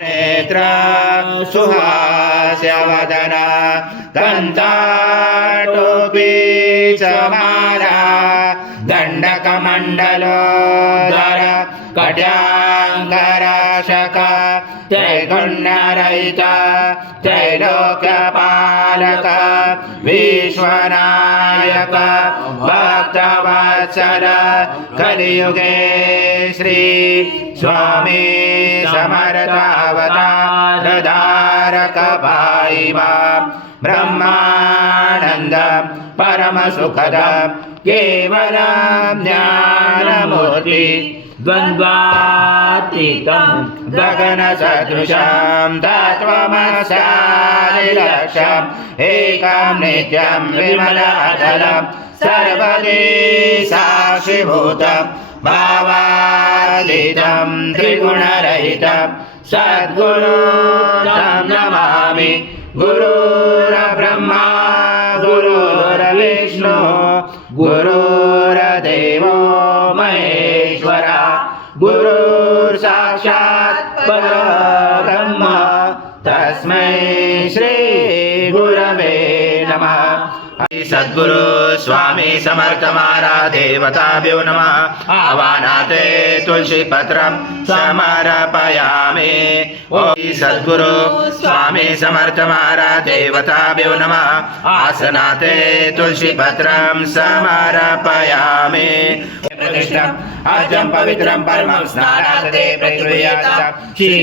नेत्र सुहास्यवदना दन्ताटोपी समारा दण्डकमण्डलोदर कट्याङ्गरशक त्रैगुण्यरहित त्रैलोक्यपालक विश्वनायक भक्तवत्सल कलियुगे श्री स्वामी समर्थावतारधारक भाइवा ब्रह्मानंद परम सुखद केवल ज्ञानमूर्ति द्वन्द्वातीतं गगन सदृशं तत्त्वमस्यादिलक्ष्यम् एकं नित्यं विमलाचलं सर्वदि साक्षिभूतं भावातीतं त्रिगुणरहितं सद्गुरुं नमामि। गुरुर्ब्रह्मा गुरुर्विष्णु गुरुर्देवो महेश्वरा गुरुर्साक्षात् परब्रह्म तस्मै श्री गुरवे नमः। सद्गुरु स्वामी समर्थ महाराज देवताभ्यो नमः। आवाहनाते तुलसी पत्रं समर्पयामि। ओम सद्गुरु स्वामी समर्थ महाराज देवताभ्यो नमः। आसनाते तुलसी पत्रं समर्पयामि। प्रतिष्ठम् अजं पवित्रं परमं स्नानाते प्रक्रियातं श्री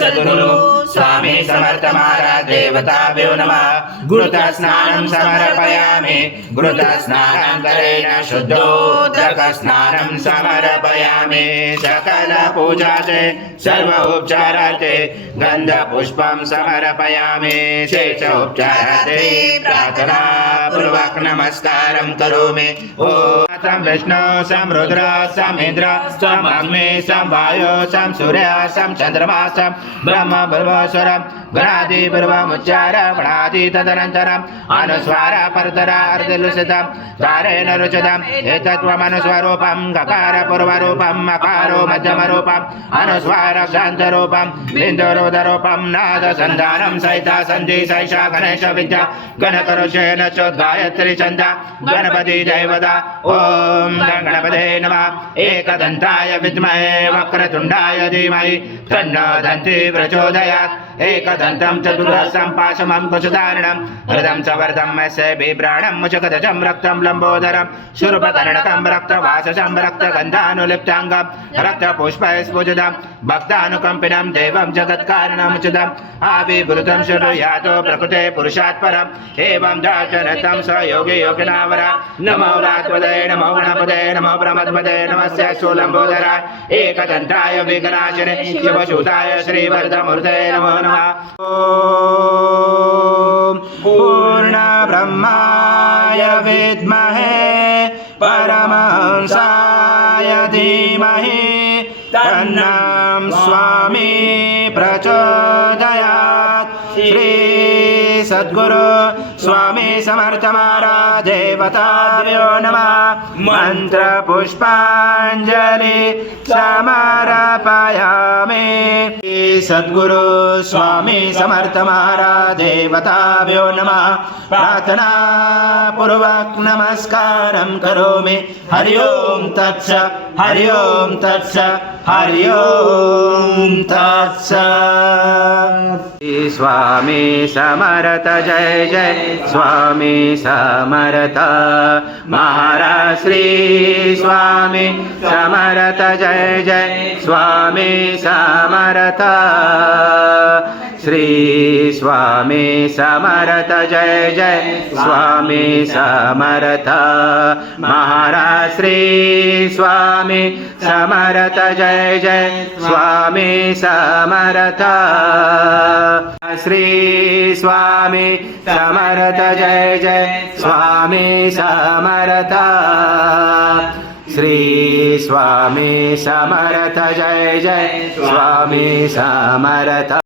सद्गुरु स्वामी समर्थ महाराज देवताभ्यो नमः। गुरुता स्नानं समर्पयामि। गुरुता स्नानान्तरेण शुद्धोदक स्नानं समर्पयामि। सकल पूजाते सर्व उपचाराते गंध पुष्पं समर्पयामि। शेष उपचाराते प्रार्थना पूर्वक नमस्कारं करोमि। ओम विष्णु सम रुद्र सम इंद्र सम अग्नि सम वायु सम सूर्य सम चंद्रमा सम ब्रह्म भुवस्वरम गणादि पूर्वमुच्चार गणादि तदनन्तरम् अनुस्वार परतर अर्धलुसितं तारेण रुचितम् एतत्त्वमनुस्वरूपं गकार पूर्वरूपं मकारो मध्यमरूपम् अनुस्वार शान्तरूपं बिन्दुरुदरूपं नाद सन्धानं सहिता सन्धि सैषा गणेश विद्या गणकरुषेण चोद्गायत्री छन्दा गणपति दैवता। ओम गणपते नमः। एकदन्ताय विद्महे वक्रतुण्डाय धीमहि तन्नो दन्ति प्रचोदयात्। एकदन्तं चतुर्हस्तं पाशमं कुशधारिणं हृदं सवर्धं यस्य बिभ्राणं मुचकदजं रक्तं लम्बोदरं शूर्पकर्णकं रक्तवाससं रक्तगन्धानुलिप्ताङ्गं रक्तपुष्पैस्फुजितं भक्तानुकम्पिनं देवं जगत्कारणमुचितम् आविवृतं शृणुयातो प्रकृते पुरुषात् परम् एवं दाचनतं स योगी योगिनावरा। नमो व्रात्पदे नमो गणपते नमो ब्रह्मपदे नमस्य शूलम्बोदराय एकदन्ताय विघ्नाशिने शिवसूताय श्रीवरदमूर्ते नमो नमः। ओम पूर्ण ब्रह्माय विद्महे परमहंसाय धीमहि तन्नं स्वामी प्रचोदयात्। श्री सद्गुरु स्वामी समर्थ महाराज देवताभ्यो नमः। मंत्र पुष्पांजलि समर्पयामि। सद्गुरु स्वामी समर्थ महाराज देवताभ्यो नमः। प्रार्थना पूर्वक नमस्कारं करोमि। हरि ओम तत्सत् हरि ओम तत्सत् हरि ओम तत्सत्। स्वामी समर्थ जय जय स्वामी समर्थ महाराज श्री स्वामी समर्थ जय जय स्वामी समर्थ श्री स्वामी समर्थ जय जय स्वामी समर्थ महाराज श्री स्वामी समर्थ जय जय स्वामी समर्थ श्री स्वामी समर्थ जय जय स्वामी समर्थ श्री स्वामी समर्थ जय जय स्वामी समर्थ।